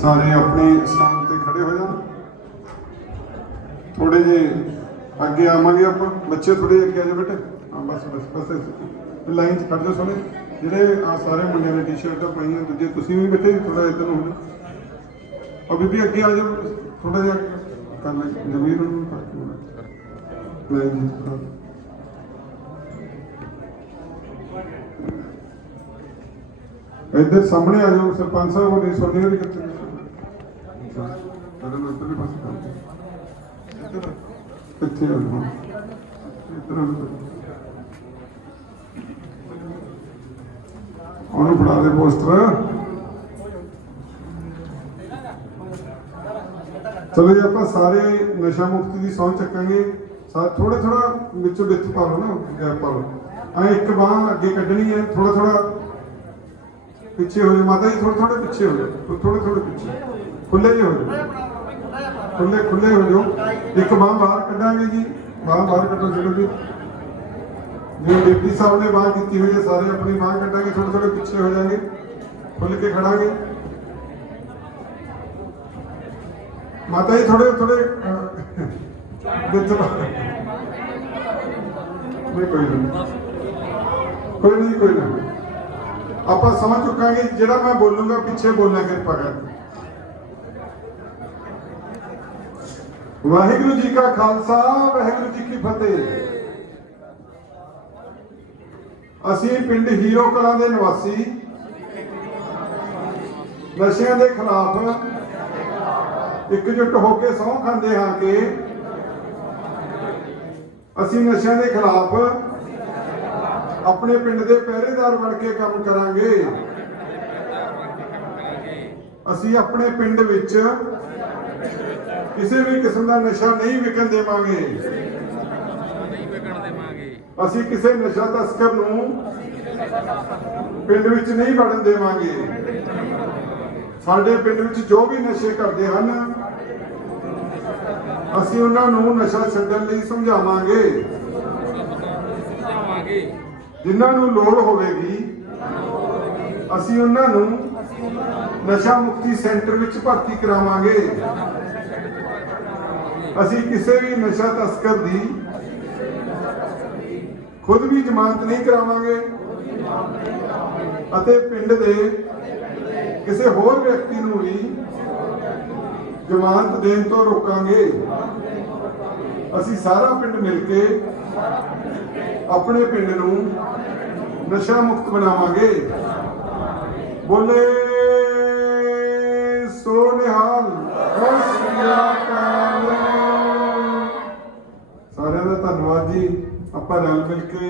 ਸਾਰੇ ਆਪਣੇ ਸਥਾਨ ਤੇ ਖੜੇ ਹੋ ਜਾਣ। ਥੋੜੇ ਜੇ ਅੱਗੇ ਆਵਾਂਗੇ ਆਪਾਂ। ਬੱਚੇ ਥੋੜੇ ਅੱਗੇ ਆ ਜਾਓ ਬੇਟੇ। ਹਾਂ, ਬਸ ਬਸ ਬਸ ਲਾਈਨ 'ਚ ਖੜ ਜਾਓ ਸਾਰੇ। ਜਿਹੜੇ ਆ ਸਾਰੇ ਮੁੰਡਿਆਂ ਨੇ ਟੀ-ਸ਼ਰਟਾਂ ਪਾਈਆਂ, ਦੂਜੇ ਤੁਸੀਂ ਵੀ ਬੇਟੇ ਥੋੜਾ ਇੱਧਰ ਨੂੰ ਹੋ ਜਾਓ। ਅਭੀ ਅੱਗੇ ਆ ਜਾਓ। ਥੋੜਾ ਜਿਹਾ ਕਰ ਲੈ, ਜ਼ਮੀਰ ਨੂੰ ਕਰਕੇ ਲਾਈਨ 'ਚ ਖੜ੍ਹਾ। ਇੱਧਰ ਸਾਹਮਣੇ ਆ ਜਾਓ, ਸਰਪੰਚ ਸਾਹਿਬ, ਉਹ ਸੋਨੇ ਵਾਲੀ ਕਿੱਥੇ ਨੇ ਇੱਧਰਲੇ ਪਾਸੇ ਕਰ ਇੱਧਰ ਕਿੱਥੇ ਆ ਜਾਓ ਇੱਧਰ ਉਹਨੂੰ ਫੜਾ ਦੇ ਪੋਸਟਰ ਚਲੋ ਜੀ, ਆਪਾਂ ਸਾਰੇ ਨਸ਼ਾ ਮੁਕਤੀ ਦੀ ਸਹੁੰ ਚੱਕਾਂਗੇ। ਥੋੜਾ ਥੋੜਾ ਵਿੱਚੋਂ ਵਿੱਚ ਪਾ ਲਓ ਨਾ, ਗੈਪ ਪਾ ਲਓ। ਐ ਇੱਕ ਬਾਹ ਅੱਗੇ ਕੱਢਣੀ ਹੈ ਥੋੜਾ ਥੋੜਾ ਪਿੱਛੇ ਹੋ ਜਾ ਮਾਤਾ ਜੀ ਥੋੜੇ ਥੋੜੇ ਪਿੱਛੇ ਹੋ ਜਾਓ। ਥੋੜੇ ਥੋੜੇ ਪਿੱਛੇ। ਖੁੱਲੇ ਜਿਹੇ ਹੋ ਜਾਓ। ਖੁੱਲੇ ਖੁੱਲੇ ਹੋ ਜਾਓ। ਇੱਕ ਬਾਹ ਬਾਹਰ ਕੱਢਾਂਗੇ ਜੀ। ਬਾਹ ਬਾਹਰ ਕੱਢੋ ਚਲੋ ਜੀ। ਜਿਵੇਂ ਡਿਪਟੀ ਸਾਹਿਬ ਨੇ ਬਾਹ ਕੀਤੀ ਹੋਈ ਹੈ, ਸਾਰੇ ਆਪਣੀ ਬਾਹ ਕੱਢਾਂਗੇ ਥੋੜੇ ਥੋੜੇ ਪਿੱਛੇ ਹੋ ਜਾਾਂਗੇ। ਖੁੱਲ ਕੇ ਖੜਾਂਗੇ। ਮਾਤਾ ਜੀ ਥੋੜੇ ਥੋੜੇ ਵਿੱਚ ਨਹੀਂ, ਕੋਈ ਨਹੀਂ। ਕੋਈ ਨਹੀਂ ਕੋਈ ਨਹੀਂ। ਆਪਾਂ ਸਮਝ ਚੁੱਕਾਂਗੇ, ਜਿਹੜਾ ਮੈਂ ਬੋਲੂੰਗਾ, ਪਿੱਛੇ ਬੋਲਣਾ, ਕਿਰਪਾ ਕਰਕੇ। ਵਾਹਿਗੁਰੂ ਜੀ ਕਾ ਖਾਲਸਾ, ਵਾਹਿਗੁਰੂ ਜੀ ਕੀ ਫਤਿਹ। ਅਸੀਂ ਪਿੰਡ ਹੀਰੋ ਕਲਾਂ ਦੇ ਨਿਵਾਸੀ, ਨਸ਼ਿਆਂ ਦੇ ਖਿਲਾਫ ਇਕਜੁੱਟ ਹੋ ਕੇ ਸਹੁੰ ਖਾਂਦੇ ਹਾਂ ਕਿ ਅਸੀਂ ਨਸ਼ਿਆਂ ਦੇ ਖਿਲਾਫ ਆਪਣੇ ਪਿੰਡ ਦੇ ਪਹਿਰੇਦਾਰ ਬਣ ਕੇ ਕੰਮ ਕਰਾਂਗੇ। ਅਸੀਂ ਆਪਣੇ ਪਿੰਡ ਵਿੱਚ ਕਿਸੇ ਵੀ ਕਿਸਮ ਦਾ ਨਸ਼ਾ ਨਹੀਂ ਵਿਕਣ ਦੇਵਾਂਗੇ। ਨਹੀਂ ਵਿਕਣ ਦੇਵਾਂਗੇ ਅਸੀਂ ਕਿਸੇ ਨਸ਼ਾ ਤਸਕਰ ਨੂੰ ਪਿੰਡ ਵਿੱਚ ਨਹੀਂ ਵੜਨ ਦੇਵਾਂਗੇ। ਸਾਡੇ ਪਿੰਡ ਵਿੱਚ ਜੋ ਵੀ ਨਸ਼ੇ ਕਰਦੇ ਹਨ, ਅਸੀਂ ਉਹਨਾਂ ਨੂੰ ਨਸ਼ਾ ਛੱਡਣ ਲਈ ਸਮਝਾਵਾਂਗੇ। ਜਿਨ੍ਹਾਂ ਨੂੰ ਲੋੜ ਹੋਵੇਗੀ, ਅਸੀਂ ਉਹਨਾਂ ਨੂੰ ਨਸ਼ਾ ਮੁਕਤੀ ਸੈਂਟਰ ਵਿੱਚ ਭਰਤੀ ਕਰਾਵਾਂਗੇ। ਅਸੀਂ ਕਿਸੇ ਵੀ ਨਸ਼ਾ ਤਸਕਰ ਦੀ ਖੁਦ ਵੀ ਜ਼ਮਾਨਤ ਨਹੀਂ ਕਰਾਵਾਂਗੇ ਅਤੇ ਪਿੰਡ ਦੇ ਕਿਸੇ ਹੋਰ ਵਿਅਕਤੀ ਨੂੰ ਵੀ ਜ਼ਮਾਨਤ ਦੇਣ ਤੋਂ ਰੋਕਾਂਗੇ। ਅਸੀਂ ਸਾਰਾ ਪਿੰਡ ਮਿਲ ਕੇ ਆਪਣੇ ਪਿੰਡ ਨੂੰ ਨਸ਼ਾ ਮੁਕਤ ਬਣਾਵਾਂਗੇ। ਬੋਲੇ ਸੋ ਨਿਹਾਲ। പനൽമിൽക്ക്